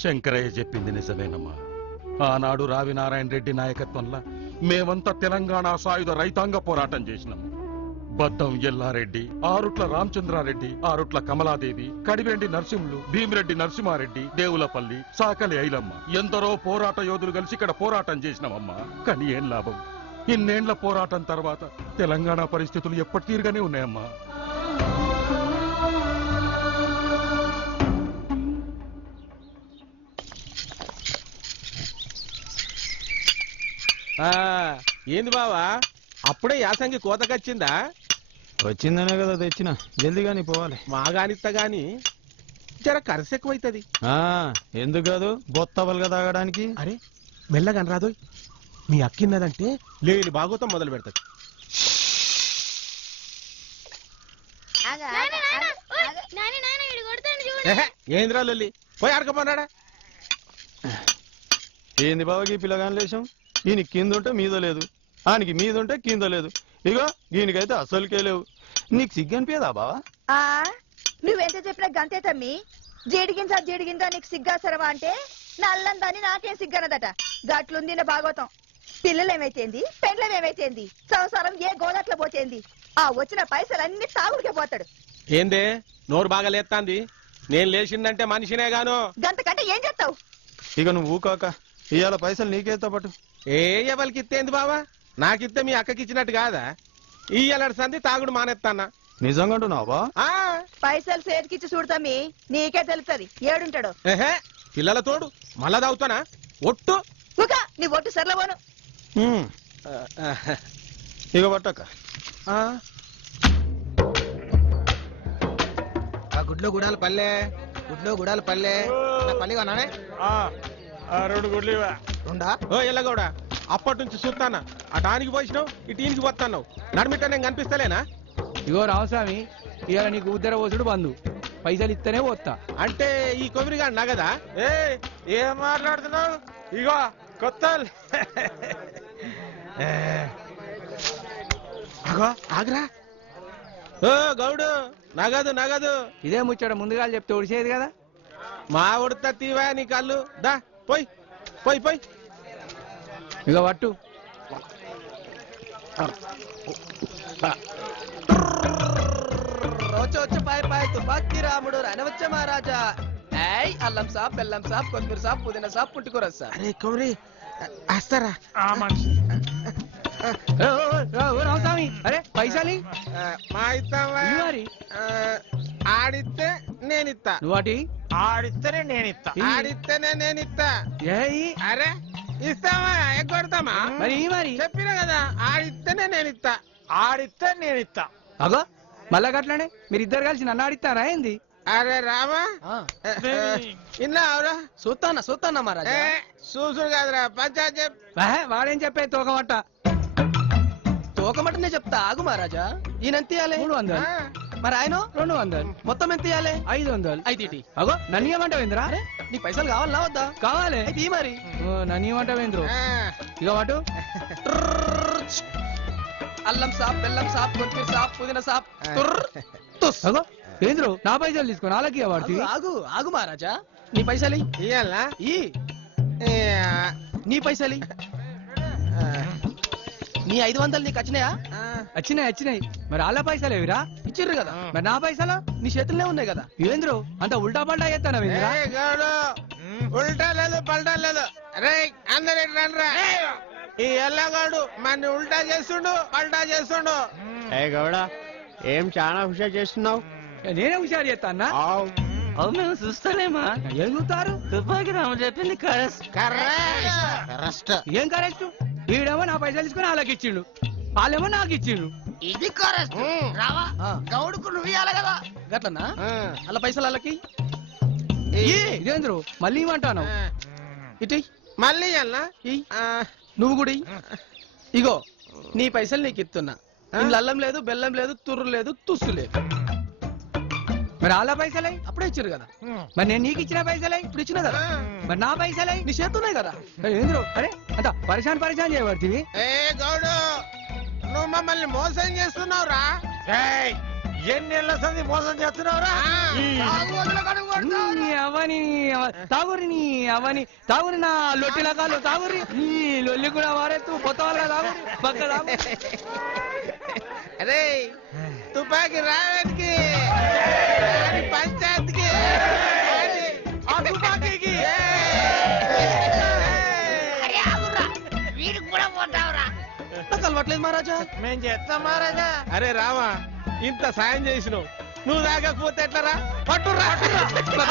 శంకరయ్య చెప్పింది నిజమేనమ్మా. ఆనాడు రావినారాయణ రెడ్డి నాయకత్వంలో మేమంతా తెలంగాణ సాయుధ రైతాంగ పోరాటం చేసినాము. బద్దం ఎల్లారెడ్డి, ఆరుట్ల రామచంద్రారెడ్డి, ఆరుట్ల కమలాదేవి, కడివెండి నరసింహులు, భీమిరెడ్డి నరసింహారెడ్డి, దేవులపల్లి, సాకలి ఐలమ్మ ఎందరో పోరాట యోధులు కలిసి ఇక్కడ పోరాటం చేసినామమ్మా. కానీ ఏం లాభం? ఇన్నేండ్ల పోరాటం తర్వాత తెలంగాణ పరిస్థితులు ఎప్పటి తీరుగానే ఉన్నాయమ్మా. ఏంది బావా, అప్పుడే యాసంగి కోతకొచ్చిందా? వచ్చిందనే కదా తెచ్చిన, జల్దిగాని పోవాలి. మాగానిస్తా గాని జర ఖర్చు ఎక్కువైతుంది. ఎందుకు కాదు, బొత్తవలు కదా తాగడానికి. అరే మెల్లగా రాదు, మీ అక్కిన్నదంటే లేని బాగోతం మొదలు పెడతాది. ఏంద్రా లొల్లి, పోయి ఆడకపోనాడా? ఏంది బావకి పిల్లగాని లేచాం, ఈయన కింద ఉంటే మీద లేదు, ఆనికి మీద ఉంటే కింద లేదు. ఇగో దీనికైతే అసలుకే లేవు. నీకు సిగ్గు అనిపించదా బావా? నువ్వెంత చెప్పినా గంతే తమ్మి. జీడిగింజా నీకు సిగ్గాసరవా అంటే నల్లందాని నాకేం సిగ్గనదట. గట్లుంది నా భాగవతం. పిల్లలేమైతేంది, పెండ్లమేమైతేంది, సంసారం ఏ గోదట్లో పోతేంది, ఆ వచ్చిన పైసలన్నీ తాగుడికే పోతాడు. ఏందే నోరు బాగా లేస్తాంది? నేను లేచిందంటే మనిషినే గాను. గంతకంటే ఏం చెప్తావు? ఇక నువ్వు ఊకాక, ఇవాళ పైసలు నీకేస్తా పట్టు. ఎవరికి ఇత్తేంది బావా? నాకిస్తే మీ అక్కకి ఇచ్చినట్టు కాదా? ఇయ్యాలడు సంది తాగుడు మానేస్తానా? నిజంగా అంటున్నావా? పైసలు చేతికిచ్చి చూడతామి, నీకే తెలుస్తుంది ఏడుంటాడు. పిల్లల తోడు మళ్ళా తాగుతానా? ఒట్టు నీ ఒట్టు సర్లబోను. ఇక పట్టక్క. గుడ్లో గుడాలు పల్లె, గుడ్లో గుడాలు పల్లె పల్లె కొన్నానే. 2 గుడ్లు రెండా? ఓ ఎల్లగౌడా, అప్పటి నుంచి చూస్తానా, అటు ఆనికి పోసినావు, ఇటు ఈనికి పోతున్నావు. నడిమిట్ట నేను కనిపిస్తలేనా? ఇగో రామస్వామి, ఇవాళ నీకు ఉద్దర పోసుడు బంధు, పైసలు ఇస్తేనే పోతా. అంటే ఈ కొబ్బరిగా నగదా? ఏం మాట్లాడుతున్నావు? ఇగో కొత్తలు. ఆగ్రా. ఓ గౌడు, నగదు నగదు. ఇదే ముచ్చట ముందుగా చెప్తే ఒడిసేది కదా. మా ఉడత తీవా నీ కళ్ళు. దా పోయి పోయి పోయి. ఇక పట్టు. వచ్చి పాయ్ పాయ్ తుపాకీ రాముడు రణవచ్చ మహారాజా. అల్లం సాప్, బెల్లం సాప్, కొత్తిమీర సాప్, పుదీనా సాప్, పుట్టుకూర సాప్. అరే కౌరి వస్తారా? రామస్వామి, అరే పైసలు మా ఇస్తావా? ఆడితే నేనిస్తా. నువ్వు అటి ఆడిస్తేనే నేను ఇస్తా. ఆడిస్తేనే నేనిస్తా. అరే ఇస్తావా? ఎగ్గొడతామా? మరి మరి చెప్పినా కదా, ఆడిస్తేనే నేనిస్తా. ఆడిస్తే నేను ఇస్తా. అగో మళ్ళా గట్లనే మీరిద్దరు కలిసి నన్ను ఆడిస్తారా ఏంది? అరే రామా, ఇన్నావురా? చూస్తానా మహారాజా? చూసుడు కాదురా, పంచాయత్ చెప్పు. వాడేం చెప్పే తోకమట్ట. తోకమటనే చెప్తా, ఆగు మహారాజా. ఈయనెంత ఇయ్యాలి? 300. మరి ఆయన 200. మొత్తం ఎంత ఇయ్యాలి? 500. అయితే అగో నన్ను ఏమంటావేంద్రా? నీ పైసలు కావాలా వద్దా? కావాలి. అయితే ఈ మరి నన్ను ఏమంటావేంద్రు? ఇక వాటు అల్లం సాప్, బెల్లం సాప్, కొత్తిమీర సాప్, పుదీనా సాప్. అగో ఏంద్రు, నా పైసలు తీసుకొని అలాగే వాడుతుంది. ఆగు ఆగు మహారాజా, నీ పైసలు ఇయ్యాలా? నీ పైసలు నీ 500 నీకు వచ్చినాయా? వచ్చినాయి. మరి అలా పైసలు ఏవిరా? ఇచ్చిర్రు కదా. మరి నా పైసలు నీ చేతుల్లోనే ఉన్నాయి కదా. ఏంద్రు అంత ఉల్టా పల్టా చేస్తానా? ఉల్టా లేదు పల్టా లేదు. రే అందరు రండ్రా. ఈ ఎల్లగాడు మన ఉల్టా చేస్తుండు, పల్టా చేస్తుండు. గౌడా, ఏం చాలా హుషారు చేస్తున్నావు? నేనే హుషారు చేస్తానా? అవును మేము చూస్తలేమా? ఏం చూస్తారు? తుపాకి రాము చెప్పింది కరెక్ట్. ఏం కరెక్ట్? వీడేమో నా పైసలు తీసుకుని వాళ్ళకి ఇచ్చిండు, వాళ్ళేమో నాకు ఇచ్చిండు. ఇది కరెక్ట్. రావా గౌడుకు నువ్వు ఇయ్యాలి కదా. గట్లనా? అలా పైసలు వాళ్ళకి ఇదేంద్రు మళ్ళీ ఇవ్వంటాను. ఇటు మళ్ళీ ఇయ్యాలా? నువ్వు కూడా ఇగో నీ పైసలు నీకు ఇస్తున్నా. ఇందులో అల్లం లేదు, బెల్లం లేదు, తుర్రు లేదు, తుస్సు లేదు. మరి వాళ్ళ పైసలే అప్పుడే ఇచ్చారు కదా. మరి నేను నీకు ఇచ్చిన పైసలే ఇప్పుడు ఇచ్చిన కదా. మరి నా పైసలే నీ చేతున్నాయి కదా. ఏంద్రు అరే అంత పరిశాన్ చేయబడుతుంది. ఏ గౌడు, నువ్వు మమ్మల్ని మోసం చేస్తున్నావురా. ఎన్నేళ్ల సంది మోసం చేస్తున్నావురా అవని తాగురి నీ అవని తాగురి నా లొట్టిల కాళ్ళు తాగురి నీ లొల్లి కూడా వారెత్తు కొత్త వాళ్ళ తాగురి పక్క తాగు అరే తుపాకి రావడానికి పంచాయత్కి ఆ తుపాకీకి వీడికి కూడా పోతావురా నాకు అలవాట్లేదు మహారాజా. మేం చేస్తాం మహారాజా. అరే రామా ఇంత సాయం చేసినావు, నువ్వు తాగకపోతే ఎట్లరా? పట్టురా పట్టురా.